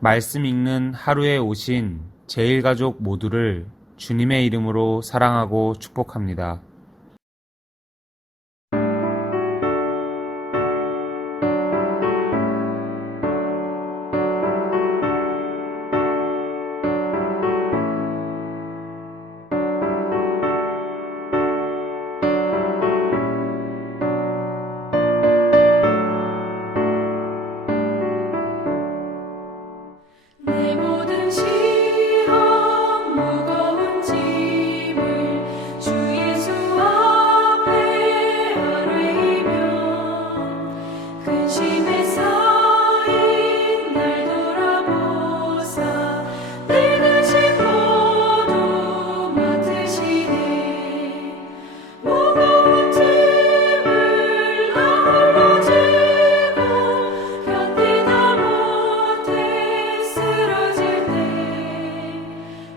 말씀 읽는 하루에 오신 제일가족 모두를 주님의 이름으로 사랑하고 축복합니다. 내 모든 시험 무거운 짐을 주 예수 앞에 아뢰이며 근심에 쌓인 날 돌아보사 내 근심 모두 맡으시네 무거운 짐을 나 홀로 지고 견디다 못해 쓰러질 때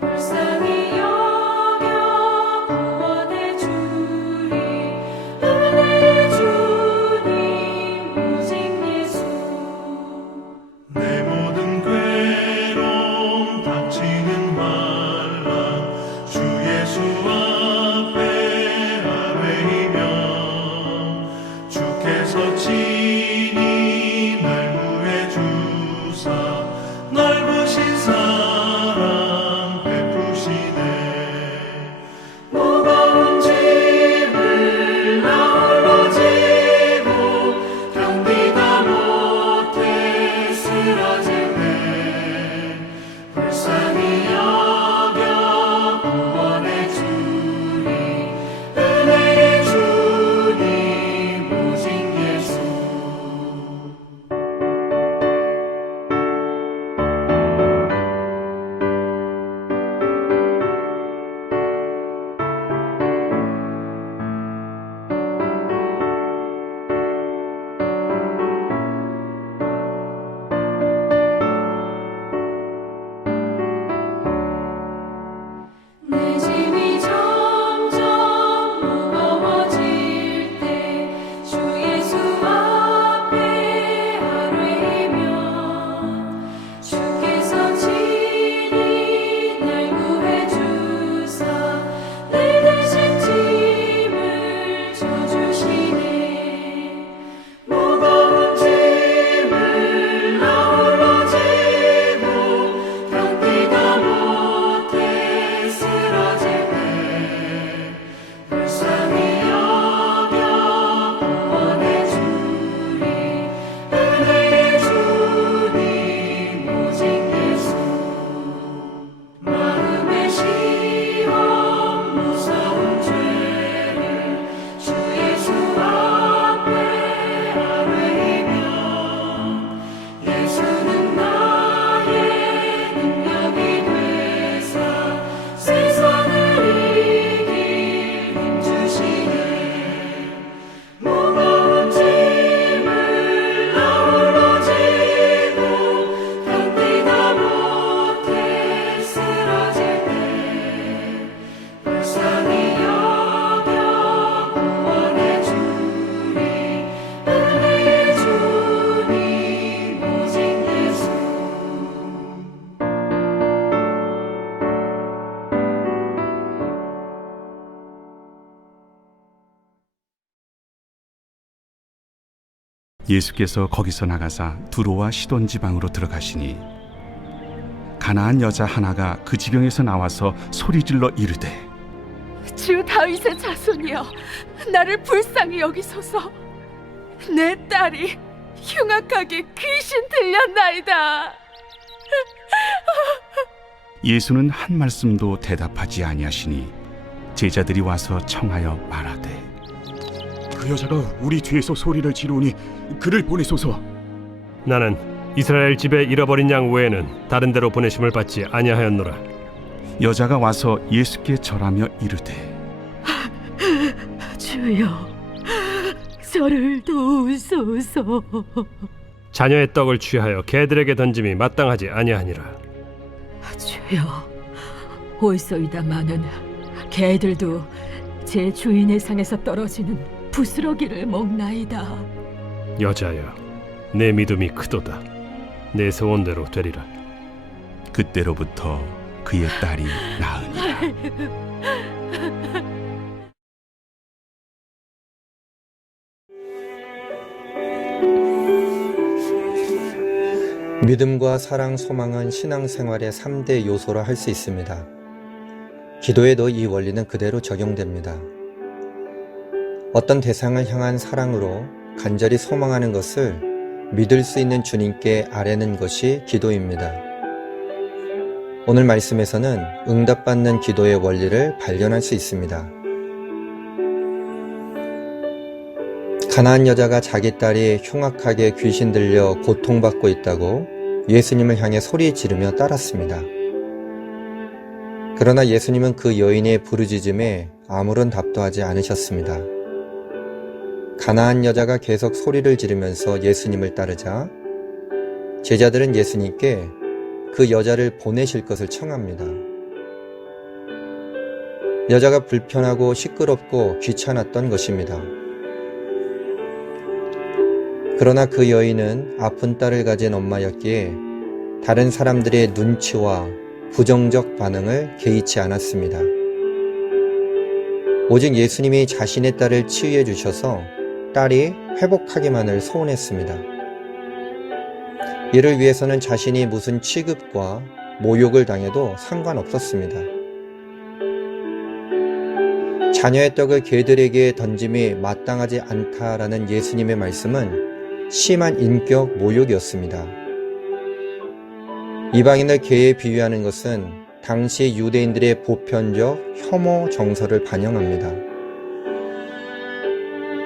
불쌍히 여겨 구원해 주리 은혜의 주님 오직 예수 내 모든 괴로움 닥치는 환란 주 예수 앞에 아뢰이며 주께서 친히 날 구해 주사 넓으신 사랑 베푸시네 무거운 짐을 나 홀로 지고 견디다 못해 쓰러질 때 불쌍히 여겨 구원해 주리 은혜의 주님 오직 예수 내 짐이 점점 무거워질 때 주 예수 앞에 아뢰이며 주께서 친히 날 구해 주사 내 대신 짐을 져주시네 무거운 짐을 나 홀로 지고 견디다 못해 쓰러질 때 불쌍히 여겨 구원해 주리 은혜의 주님 오직 예수 마음의 시험 무서운 죄를 주 예수 앞에 아뢰이며 예수는 나의 능력이 되사 세상을 이길 힘 주시네 무거운 짐을 나 홀로 지고 견디다 못해 쓰러질 때 불쌍히 여겨 구원해 주리 은혜의 주님 오직 예수 예수께서 거기서 나가사 두로와 시돈 지방으로 들어가시니 가나안 여자 하나가 그 지경에서 나와서 소리질러 이르되 주 다윗의 자손이여 나를 불쌍히 여기소서 내 딸이 흉악하게 귀신 들렸나이다. 예수는 한 말씀도 대답하지 아니하시니 제자들이 와서 청하여 말하되 그 여자가 우리 뒤에서 소리를 지르니 그를 보내소서. 나는 이스라엘 집에 잃어버린 양 외에는 다른 데로 보내심을 받지 아니하였노라. 여자가 와서 예수께 절하며 이르되 주여 저를 도우소서. 자녀의 떡을 취하여 개들에게 던짐이 마땅하지 아니하니라. 주여 올소이다마는 개들도 제 주인의 상에서 떨어지는 부스러기를 먹나이다. 여자여, 내 믿음이 크도다. 내 소원대로 되리라. 그때로부터 그의 딸이 나으니라. 믿음과 사랑, 소망은 신앙생활의 3대 요소라 할 수 있습니다. 기도에도 이 원리는 그대로 적용됩니다. 어떤 대상을 향한 사랑으로 간절히 소망하는 것을 믿을 수 있는 주님께 아뢰는 것이 기도입니다. 오늘 말씀에서는 응답받는 기도의 원리를 발견할 수 있습니다. 가나안 여자가 자기 딸이 흉악하게 귀신 들려 고통받고 있다고 예수님을 향해 소리 지르며 따랐습니다. 그러나 예수님은 그 여인의 부르짖음에 아무런 답도 하지 않으셨습니다. 가나안 여자가 계속 소리를 지르면서 예수님을 따르자 제자들은 예수님께 그 여자를 보내실 것을 청합니다. 여자가 불편하고 시끄럽고 귀찮았던 것입니다. 그러나 그 여인은 아픈 딸을 가진 엄마였기에 다른 사람들의 눈치와 부정적 반응을 개의치 않았습니다. 오직 예수님이 자신의 딸을 치유해 주셔서 딸이 회복하기만을 소원했습니다. 이를 위해서는 자신이 무슨 취급과 모욕을 당해도 상관없었습니다. 자녀의 떡을 개들에게 던짐이 마땅하지 않다라는 예수님의 말씀은 심한 인격 모욕이었습니다. 이방인을 개에 비유하는 것은 당시 유대인들의 보편적 혐오 정서를 반영합니다.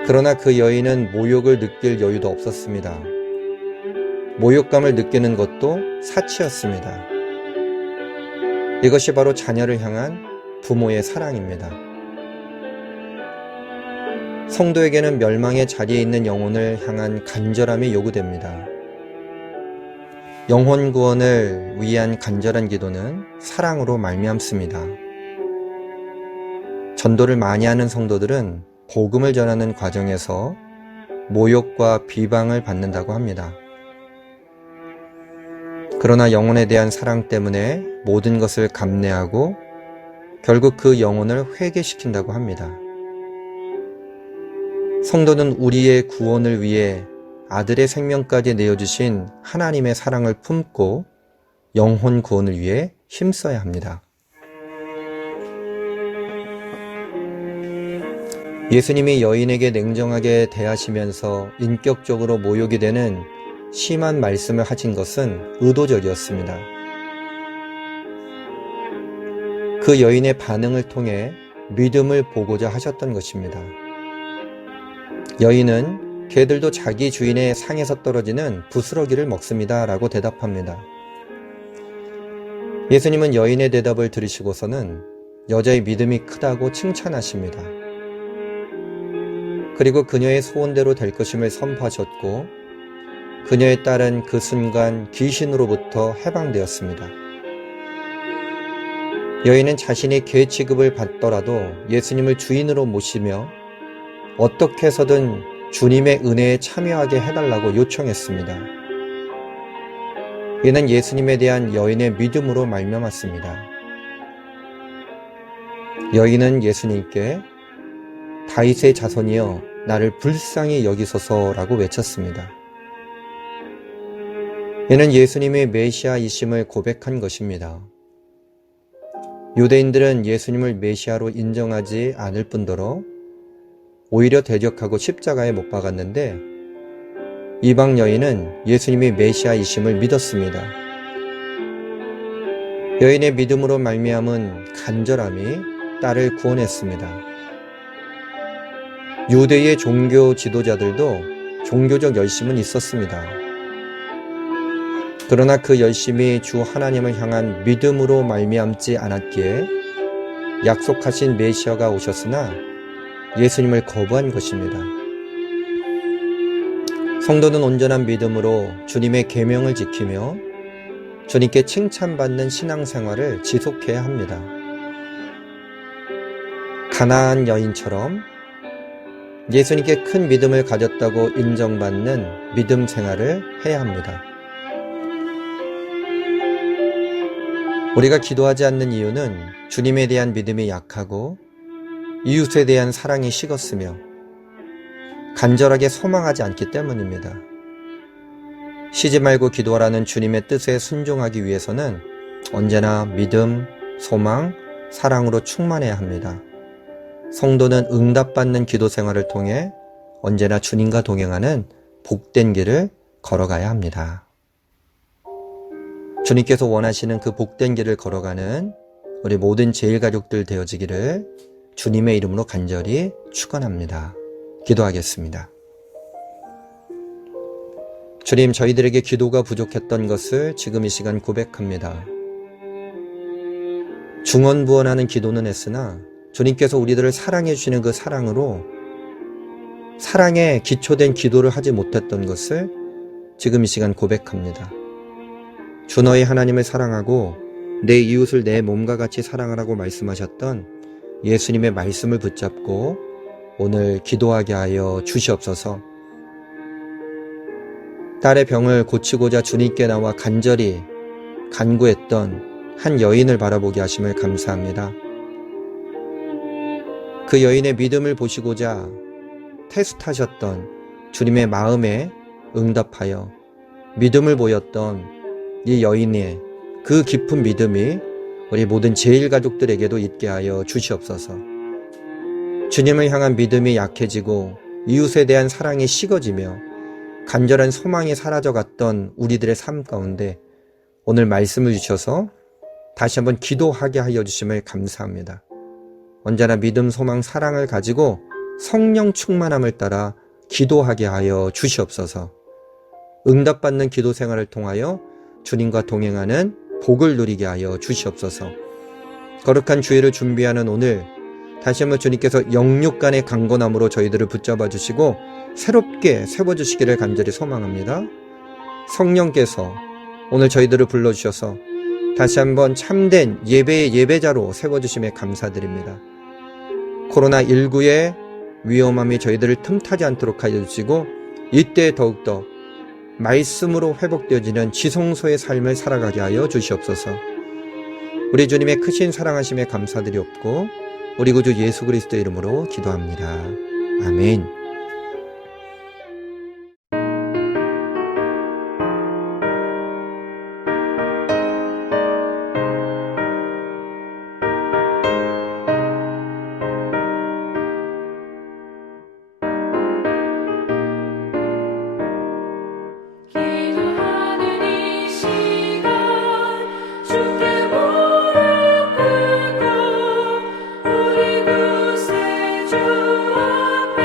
그러나 그 여인은 모욕을 느낄 여유도 없었습니다. 모욕감을 느끼는 것도 사치였습니다. 이것이 바로 자녀를 향한 부모의 사랑입니다. 성도에게는 멸망의 자리에 있는 영혼을 향한 간절함이 요구됩니다. 영혼 구원을 위한 간절한 기도는 사랑으로 말미암습니다. 전도를 많이 하는 성도들은 복음을 전하는 과정에서 모욕과 비방을 받는다고 합니다. 그러나 영혼에 대한 사랑 때문에 모든 것을 감내하고 결국 그 영혼을 회개시킨다고 합니다. 성도는 우리의 구원을 위해 아들의 생명까지 내어주신 하나님의 사랑을 품고 영혼 구원을 위해 힘써야 합니다. 예수님이 여인에게 냉정하게 대하시면서 인격적으로 모욕이 되는 심한 말씀을 하신 것은 의도적이었습니다. 그 여인의 반응을 통해 믿음을 보고자 하셨던 것입니다. 여인은 개들도 자기 주인의 상에서 떨어지는 부스러기를 먹습니다 라고 대답합니다. 예수님은 여인의 대답을 들으시고서는 여자의 믿음이 크다고 칭찬하십니다. 그리고 그녀의 소원대로 될 것임을 선포하셨고 그녀의 딸은 그 순간 귀신으로부터 해방되었습니다. 여인은 자신이 개 취급을 받더라도 예수님을 주인으로 모시며 어떻게 해서든 주님의 은혜에 참여하게 해달라고 요청했습니다. 이는 예수님에 대한 여인의 믿음으로 말미암았습니다. 여인은 예수님께 다윗의 자손이여 나를 불쌍히 여기소서라고 외쳤습니다. 이는 예수님의 메시아이심을 고백한 것입니다. 유대인들은 예수님을 메시아로 인정하지 않을 뿐더러 오히려 대적하고 십자가에 못 박았는데 이방 여인은 예수님이 메시아이심을 믿었습니다. 여인의 믿음으로 말미암은 간절함이 딸을 구원했습니다. 유대의 종교 지도자들도 종교적 열심은 있었습니다. 그러나 그 열심이 주 하나님을 향한 믿음으로 말미암지 않았기에 약속하신 메시아가 오셨으나 예수님을 거부한 것입니다. 성도는 온전한 믿음으로 주님의 계명을 지키며 주님께 칭찬받는 신앙생활을 지속해야 합니다. 가나안 여인처럼 예수님께 큰 믿음을 가졌다고 인정받는 믿음 생활을 해야 합니다. 우리가 기도하지 않는 이유는 주님에 대한 믿음이 약하고 이웃에 대한 사랑이 식었으며 간절하게 소망하지 않기 때문입니다. 쉬지 말고 기도하라는 주님의 뜻에 순종하기 위해서는 언제나 믿음, 소망, 사랑으로 충만해야 합니다. 성도는 응답받는 기도 생활을 통해 언제나 주님과 동행하는 복된 길을 걸어가야 합니다. 주님께서 원하시는 그 복된 길을 걸어가는 우리 모든 제일가족들 되어지기를 주님의 이름으로 간절히 축원합니다. 기도하겠습니다. 주님, 저희들에게 기도가 부족했던 것을 지금 이 시간 고백합니다. 중언부언하는 기도는 했으나 주님께서 우리들을 사랑해 주시는 그 사랑으로 사랑에 기초된 기도를 하지 못했던 것을 지금 이 시간 고백합니다. 주 너희 하나님을 사랑하고 내 이웃을 내 몸과 같이 사랑하라고 말씀하셨던 예수님의 말씀을 붙잡고 오늘 기도하게 하여 주시옵소서. 딸의 병을 고치고자 주님께 나와 간절히 간구했던 한 여인을 바라보게 하심을 감사합니다. 그 여인의 믿음을 보시고자 테스트하셨던 주님의 마음에 응답하여 믿음을 보였던 이 여인의 그 깊은 믿음이 우리 모든 제일가족들에게도 있게 하여 주시옵소서. 주님을 향한 믿음이 약해지고 이웃에 대한 사랑이 식어지며 간절한 소망이 사라져갔던 우리들의 삶 가운데 오늘 말씀을 주셔서 다시 한번 기도하게 하여 주심을 감사합니다. 언제나 믿음, 소망, 사랑을 가지고 성령 충만함을 따라 기도하게 하여 주시옵소서. 응답받는 기도 생활을 통하여 주님과 동행하는 복을 누리게 하여 주시옵소서. 거룩한 주일을 준비하는 오늘 다시 한번 주님께서 영육간의 강건함으로 저희들을 붙잡아 주시고 새롭게 세워주시기를 간절히 소망합니다. 성령께서 오늘 저희들을 불러주셔서 다시 한번 참된 예배의 예배자로 세워주심에 감사드립니다. 코로나19의 위험함이 저희들을 틈타지 않도록 하여 주시고 이때 더욱더 말씀으로 회복되어지는 지성소의 삶을 살아가게 하여 주시옵소서. 우리 주님의 크신 사랑하심에 감사드리옵고 우리 구주 예수 그리스도의 이름으로 기도합니다. 아멘. 기도하는 이 시간 주께 무릎 꿇고 우리 구세주 앞에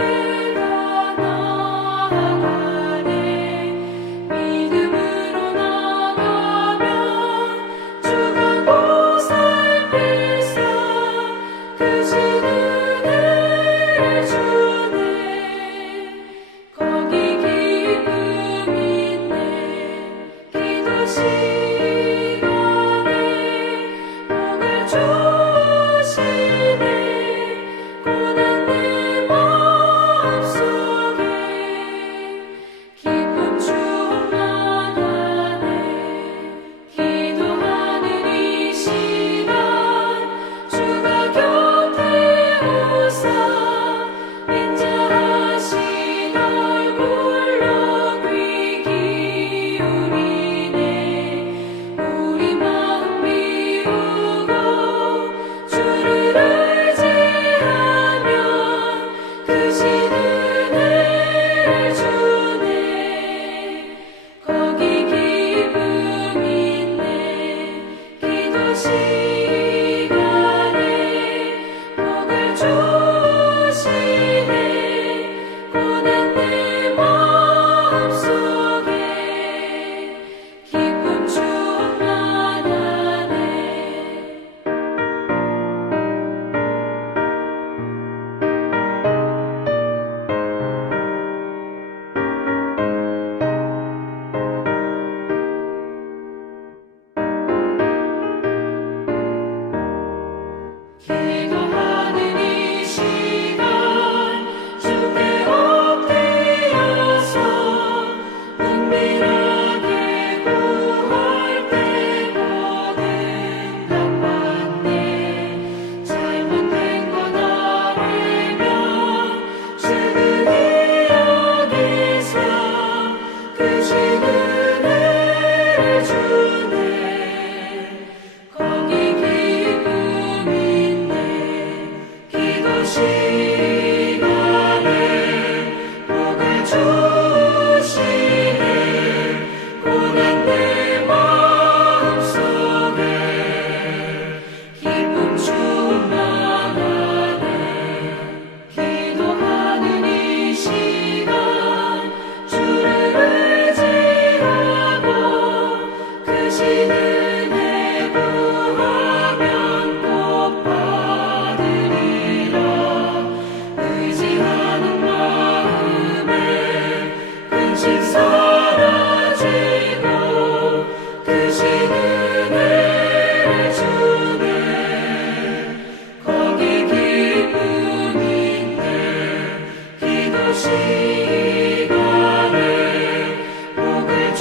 시간에 복을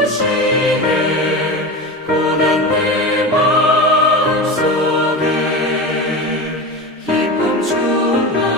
주시네 고난 내 마음속에 기쁨 충만하네.